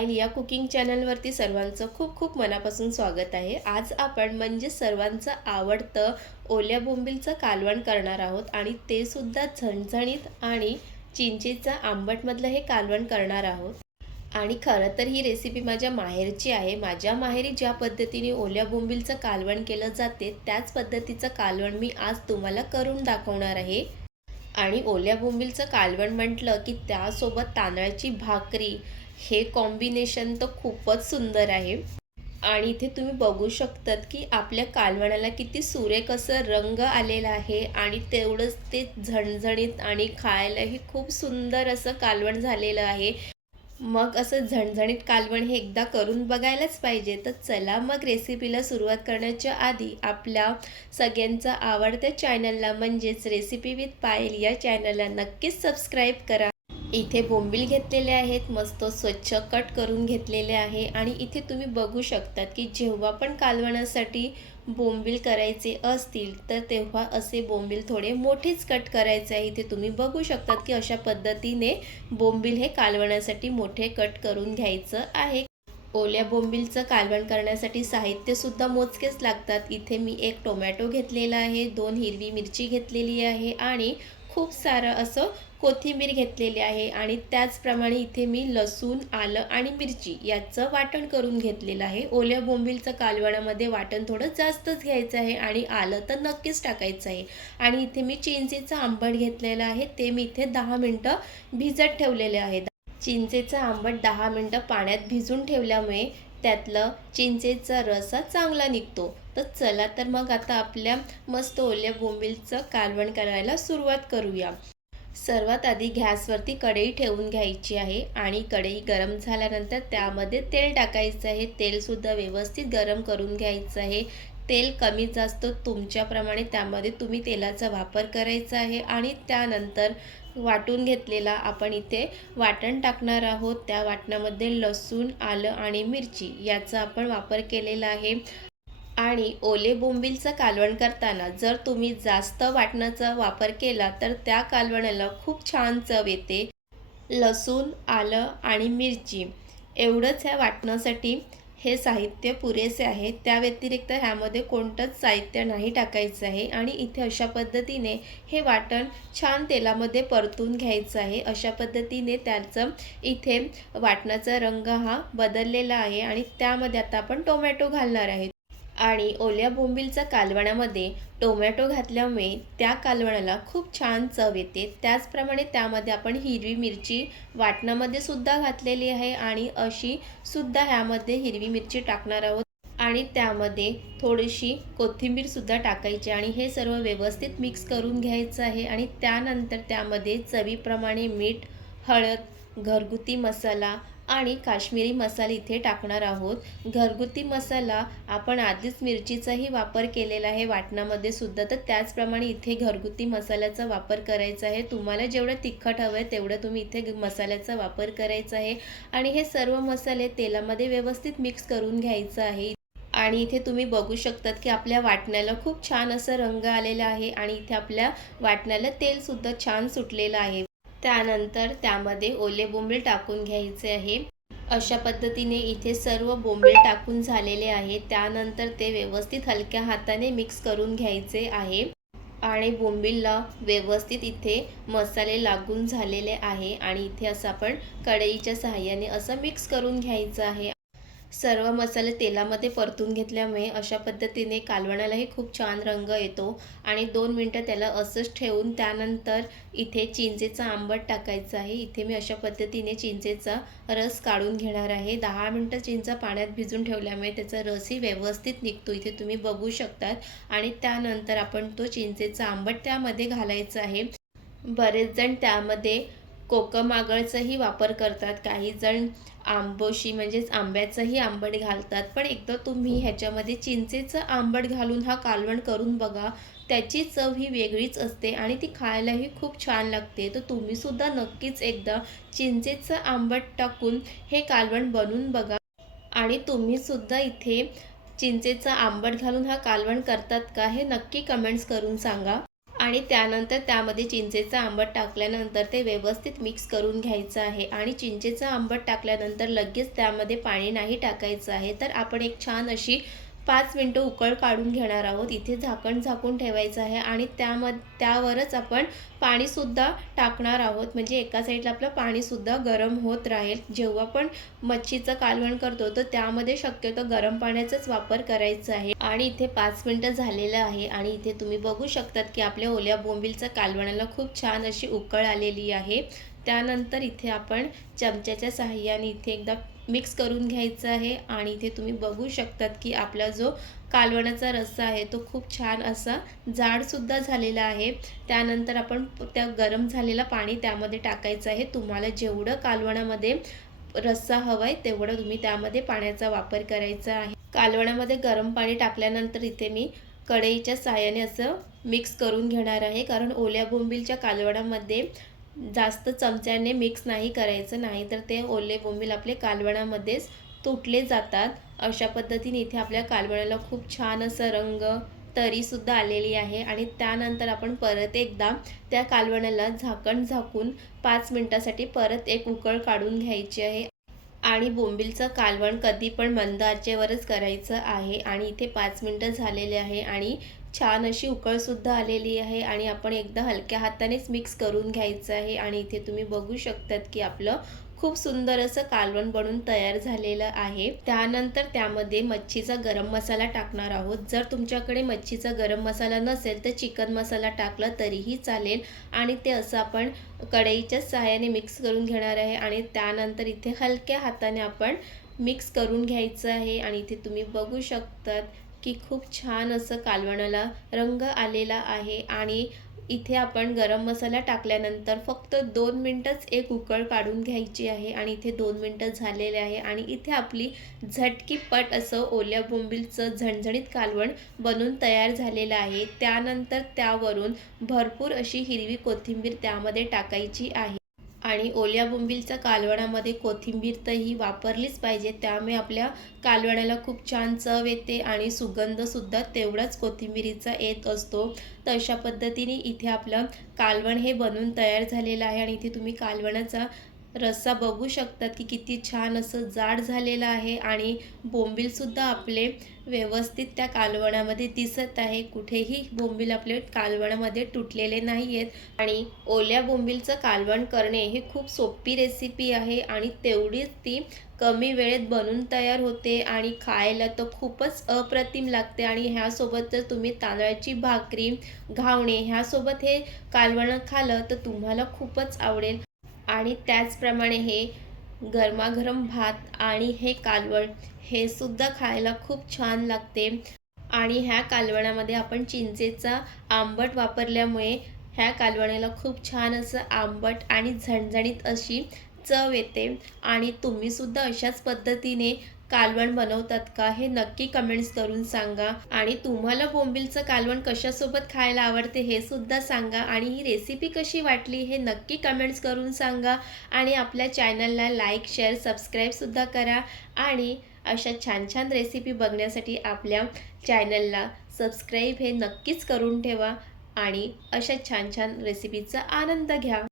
Recipe या cooking चॅनलवरती सर्वांचं खूप खूप मनापासून स्वागत आहे. आज आपण म्हणजे सर्वांचं आवडतं ओल्या बोंबिलचं कालवण करणार आहोत आणि ते सुद्धा झणझणीत आणि चिंचेचं आंबटमधलं हे कालवण करणार आहोत. आणि खरं तर ही रेसिपी माझ्या माहेरची आहे. माझ्या माहेरी ज्या पद्धतीने ओल्या बोंबिलचं कालवण केलं जाते त्याच पद्धतीचं कालवण मी आज तुम्हाला करून दाखवणार आहे. आणि ओल्या बोंबिलचं कालवण म्हटलं की त्यासोबत तांदळाची भाकरी हे कॉम्बिनेशन तर खूपच सुंदर आहे. आणि इथे तुम्ही बघू शकतात की आपल्या कालवणाला किती सुरेख असं रंग आलेला आहे आणि तेवढंच ते झणझणीत आणि खायलाही खूप सुंदर असं कालवण झालेलं आहे. मग असं झणझणीत कालवण हे एकदा करून बघायलाच पाहिजे. तर चला मग रेसिपीला सुरुवात करण्याच्या आधी आपल्या सगळ्यांचा आवडत्या चॅनलला म्हणजेच रेसिपी विथ पायल या चॅनलला नक्कीच सबस्क्राईब करा. इथे बोंबील घेतलेले आहेत मस्त स्वच्छ कट करून घेतलेले आहे आणि इथे तुम्ही बघू शकतात की जेव्हा पण कालवणासाठी बोंबील करायचे असतील तर तेव्हा असे बोंबील थोडे मोठेच कट करायचे आहे. इथे तुम्ही बघू शकतात की अशा पद्धतीने बोंबील हे कालवणासाठी मोठे कट करून घ्यायचं आहे. ओल्या बोंबीलचं कालवण करण्यासाठी साहित्यसुद्धा मोजकेच लागतात. इथे मी एक टोमॅटो घेतलेला आहे दोन हिरवी मिरची घेतलेली आहे आणि खूप सारं असं कोथिंबीर घेतलेली आहे आणि त्याचप्रमाणे इथे मी लसूण आलं आणि मिरची याचं वाटण करून घेतलेलं आहे. ओल्या बोंबीलचं कालवणामध्ये वाटण थोडं जास्तच घ्यायचं आहे आणि आलं तर नक्कीच टाकायचं आहे. आणि इथे मी चिंचेचं आंबट घेतलेलं आहे ते मी इथे दहा मिनटं भिजत ठेवलेले आहे चिंचेचं आंबट दहा मिनटं पाण्यात भिजून ठेवल्यामुळे त्यातलं चिंचेचा रसा चांगला निघतो. तर चला तर मग आता आपल्या मस्त ओल्या बोंबिलचं कालवण करायला सुरुवात करूया. सर्वात आधी गॅसवरती कढई ठेवून घ्यायची आहे आणि कढई गरम झाल्यानंतर त्यामध्ये तेल टाकायचं आहे. तेलसुद्धा व्यवस्थित गरम करून घ्यायचं आहे. तेल कमी जास्त तुमच्याप्रमाणे त्यामध्ये तुम्ही तेलाचा वापर करायचा आहे आणि त्यानंतर वाटून घेतलेला आपण इथे वाटण टाकणार आहोत. त्या वाटणामध्ये लसूण आलं आणि मिरची याचा आपण वापर केलेला आहे. आणि ओले बोंबिलचं कालवण करताना जर तुम्ही जास्त वाटणाचा वापर केला तर त्या कालवणाला खूप छान चव येते. लसूण आलं आणि मिरची एवढंच ह्या वाटणासाठी हे साहित्य पुरेसे आहे. त्या व्यतिरिक्त ह्यामध्ये कोणतंच साहित्य नाही टाकायचं आहे आणि इथे अशा पद्धतीने हे वाटण छान तेलामध्ये परतून घ्यायचं आहे. अशा पद्धतीने त्याचं इथे वाटणाचा रंग हा बदललेला आहे आणि त्यामध्ये आता आपण टोमॅटो घालणार आहे. आणि ओल्या बोंबीलच्या कालवणामध्ये टोमॅटो घातल्यामुळे त्या कालवणाला खूप छान चव येते. त्याचप्रमाणे त्यामध्ये आपण हिरवी मिरची वाटणामध्ये सुद्धा घातलेली आहे आणि अशी सुद्धा ह्यामध्ये हिरवी मिरची टाकणार आहोत. आणि त्यामध्ये थोडीशी कोथिंबीरसुद्धा टाकायची आणि हे सर्व व्यवस्थित मिक्स करून घ्यायचं आहे आणि त्यानंतर त्यामध्ये चवीप्रमाणे मीठ हळद घरगुती मसाला आणि काश्मीरी मसाले इथे टाकणार आहोत. घरगुती मसाला आपण आधीच मिरचीचाही वापर केलेला आहे वाटणामध्ये सुद्धा. तर त्याचप्रमाणे इथे घरगुती मसाल्याचा वापर करायचा आहे. तुम्हाला जेवढं तिखट हवं आहे तेवढं तुम्ही इथे मसाल्याचा वापर करायचा आहे. आणि हे सर्व मसाले तेलामध्ये व्यवस्थित मिक्स करून घ्यायचं आहे. आणि इथे तुम्ही बघू शकतात की आपल्या वाटण्याला खूप छान असं रंग आलेला आहे आणि इथे आपल्या वाटण्याला तेलसुद्धा छान सुटलेलं आहे. त्यानंतर त्यामध्ये ओले बोंबील टाकून घ्यायचे आहे. अशा पद्धतीने इथे सर्व बोंबील टाकून झालेले आहे त्यानंतर ते व्यवस्थित हलक्या हाताने मिक्स करून घ्यायचे आहे. आणि बोंबीलला व्यवस्थित इथे मसाले लागून झालेले आहे. आणि इथे असं आपण कढईच्या सहाय्याने असं मिक्स करून घ्यायचं आहे. सर्व मसाले तेलामध्ये परतून घेतल्यामुळे अशा पद्धतीने कालवणालाही खूप छान रंग येतो. आणि दोन मिनटं त्याला असंच ठेवून त्यानंतर इथे चिंचेचा आंबट टाकायचं आहे. इथे मी अशा पद्धतीने चिंचेचा रस काढून घेणार आहे. दहा मिनटं चिंचा पाण्यात भिजून ठेवल्यामुळे त्याचा रसही व्यवस्थित निघतो. इथे तुम्ही बघू शकतात. आणि त्यानंतर आपण तो चिंचेचा आंबट त्यामध्ये घालायचा आहे. बरेच जण त्यामध्ये कोकमागळचंही वापर करतात. काही जण आंबोशी म्हणजेच आंब्याचंही आंबट घालतात. पण एकदा तुम्ही ह्याच्यामध्ये चिंचेचं आंबट घालून हा कालवण करून बघा. त्याची चव ही वेगळीच असते आणि ती खायलाही खूप छान लागते. तर तुम्हीसुद्धा नक्कीच एकदा चिंचेचं आंबट टाकून हे कालवण बनवून बघा. आणि तुम्हीसुद्धा इथे चिंचेचं आंबट घालून हा कालवण करतात का हे नक्की कमेंट्स करून सांगा. आणि त्यानंतर त्यामध्ये चिंचेचं आंबट टाकल्यानंतर ते व्यवस्थित मिक्स करून घ्यायचं आहे. आणि चिंचेचं आंबट टाकल्यानंतर लगेच त्यामध्ये पाणी नाही टाकायचं आहे. तर आपण एक छान अशी पाच मिनटं उकळ काढून घेणार आहोत. इथे झाकण झाकून ठेवायचं आहे आणि त्यामध्ये त्यावरच आपण पाणीसुद्धा टाकणार आहोत. म्हणजे एका साईडला आपलं पाणीसुद्धा गरम होत राहील. जेव्हा पण मच्छीचं कालवण करतो तर त्यामध्ये शक्यतो गरम पाण्याचाच वापर करायचा आहे. आणि इथे पाच मिनटं झालेलं आहे आणि इथे तुम्ही बघू शकतात की आपल्या ओल्या बोंबिलचं कालवणाला खूप छान अशी उकळ आलेली आहे. त्यानंतर इथे आपण चमच्याच्या साहाय्याने इथे एकदा मिक्स करून घ्यायचं आहे आणि इथे तुम्ही बघू शकतात की आपला जो कालवणाचा रस्सा आहे तो खूप छान असा जाडसुद्धा झालेला आहे. त्यानंतर आपण त्या गरम झालेलं पाणी त्यामध्ये टाकायचं आहे. तुम्हाला जेवढं कालवणामध्ये रस्सा हवा आहे तेवढं तुम्ही त्यामध्ये पाण्याचा वापर करायचा आहे. कालवणामध्ये गरम पाणी टाकल्यानंतर इथे मी कढईच्या साहाय्याने असं मिक्स करून घेणार आहे. कारण ओल्या बोंबिलच्या कालवणामध्ये जास्त चमच्याने मिक्स नाही करायचं नाही तर ते ओले बोंबील आपले कालवणामध्येच तुटले जातात. अशा पद्धतीने इथे आपल्या कालवणाला खूप छान असं रंग तरीसुद्धा आलेली आहे. आणि त्यानंतर आपण परत एकदा त्या कालवणाला झाकण झाकून पाच मिनटासाठी परत एक उकळ काढून घ्यायची आहे. आणि बोंबिलचं कालवण कधी पण मंद आचेवरच करायचं आहे. आणि इथे पाच मिनटं झालेले आहे. आणि छान अशी उकळसुद्धा आलेली आहे आणि आपण एकदा हलक्या हातानेच मिक्स करून घ्यायचं आहे आणि इथे तुम्ही बघू शकतात की आपलं खूप सुंदर असं कालवण बनून तयार झालेलं आहे. त्यानंतर त्यामध्ये मच्छीचा गरम मसाला टाकणार आहोत. जर तुमच्याकडे मच्छीचा गरम मसाला नसेल तर चिकन मसाला टाकला तरीही चालेल आणि ते असं आपण कढईच्या सहाय्याने मिक्स करून घेणार आहे आणि त्यानंतर इथे हलक्या हाताने आपण मिक्स करून घ्यायचं आहे आणि इथे तुम्ही बघू शकतात की खूप छान असं कालवणाला रंग आलेला आहे आणि इथे आपण गरम मसाला टाकल्यानंतर फक्त दोन मिनटंच एक उकळ काढून घ्यायची आहे आणि इथे दोन मिनटं झालेले आहे आणि इथे आपली झटकीपट असं ओल्या बोंबिलचं झणझणीत कालवण बनून तयार झालेलं आहे. त्यानंतर त्यावरून भरपूर अशी हिरवी कोथिंबीर त्यामध्ये टाकायची आहे. आणि ओल्या बोंबिलच्या कालवणामध्ये कोथिंबीर तर ही वापरलीच पाहिजे. त्यामुळे आपल्या कालवणाला खूप छान चव येते आणि सुगंधसुद्धा तेवढाच कोथिंबीरीचा येत असतो. तर अशा पद्धतीने इथे आपलं कालवण हे बनून तयार झालेलं आहे आणि इथे तुम्ही कालवणाचा रस्सा बघू शकतात की किती छान असं जाड झालेलं आहे आणि बोंबीलसुद्धा आपले व्यवस्थित त्या कालवणामध्ये दिसत आहे. कुठेही बोंबील आपले कालवणामध्ये तुटलेले नाही आहेत आणि ओल्या बोंबीलचं कालवण करणे ही खूप सोपी रेसिपी आहे आणि तेवढीच ती कमी वेळेत बनून तयार होते आणि खायला तर खूपच अप्रतिम लागते आणि ह्यासोबत जर तुम्ही तांदळाची भाकरी घावणे ह्यासोबत हे कालवण खाल्लं तर तुम्हाला खूपच आवडेल. आणि त्याचप्रमाणे हे गरमागरम भात आणि हे कालवण हे सुद्धा खायला खूप छान लागते. आणि ह्या कालवणामध्ये आपण चिंचेचा आंबट वापरल्यामुळे ह्या कालवणाला खूप छान असं आंबट आणि झणझणीत अशी चव येते. आणि तुम्हीसुद्धा अशाच पद्धतीने कालवण बनवतात का? हे नक्की कमेंट्स करून सांगा. आणि तुम्हाला बोंबिलचं कालवण कशासोबत खायला आवडते हे सुद्धा सांगा. आणि ही रेसिपी कशी वाटली हे नक्की कमेंट्स करून सांगा. आणि आपल्या चॅनलला लाईक शेअर सबस्क्राईबसुद्धा करा. आणि अशा छान छान रेसिपी बघण्यासाठी आपल्या चॅनलला सबस्क्राईब हे नक्कीच करून ठेवा. आणि अशा छान छान रेसिपीचा आनंद घ्या.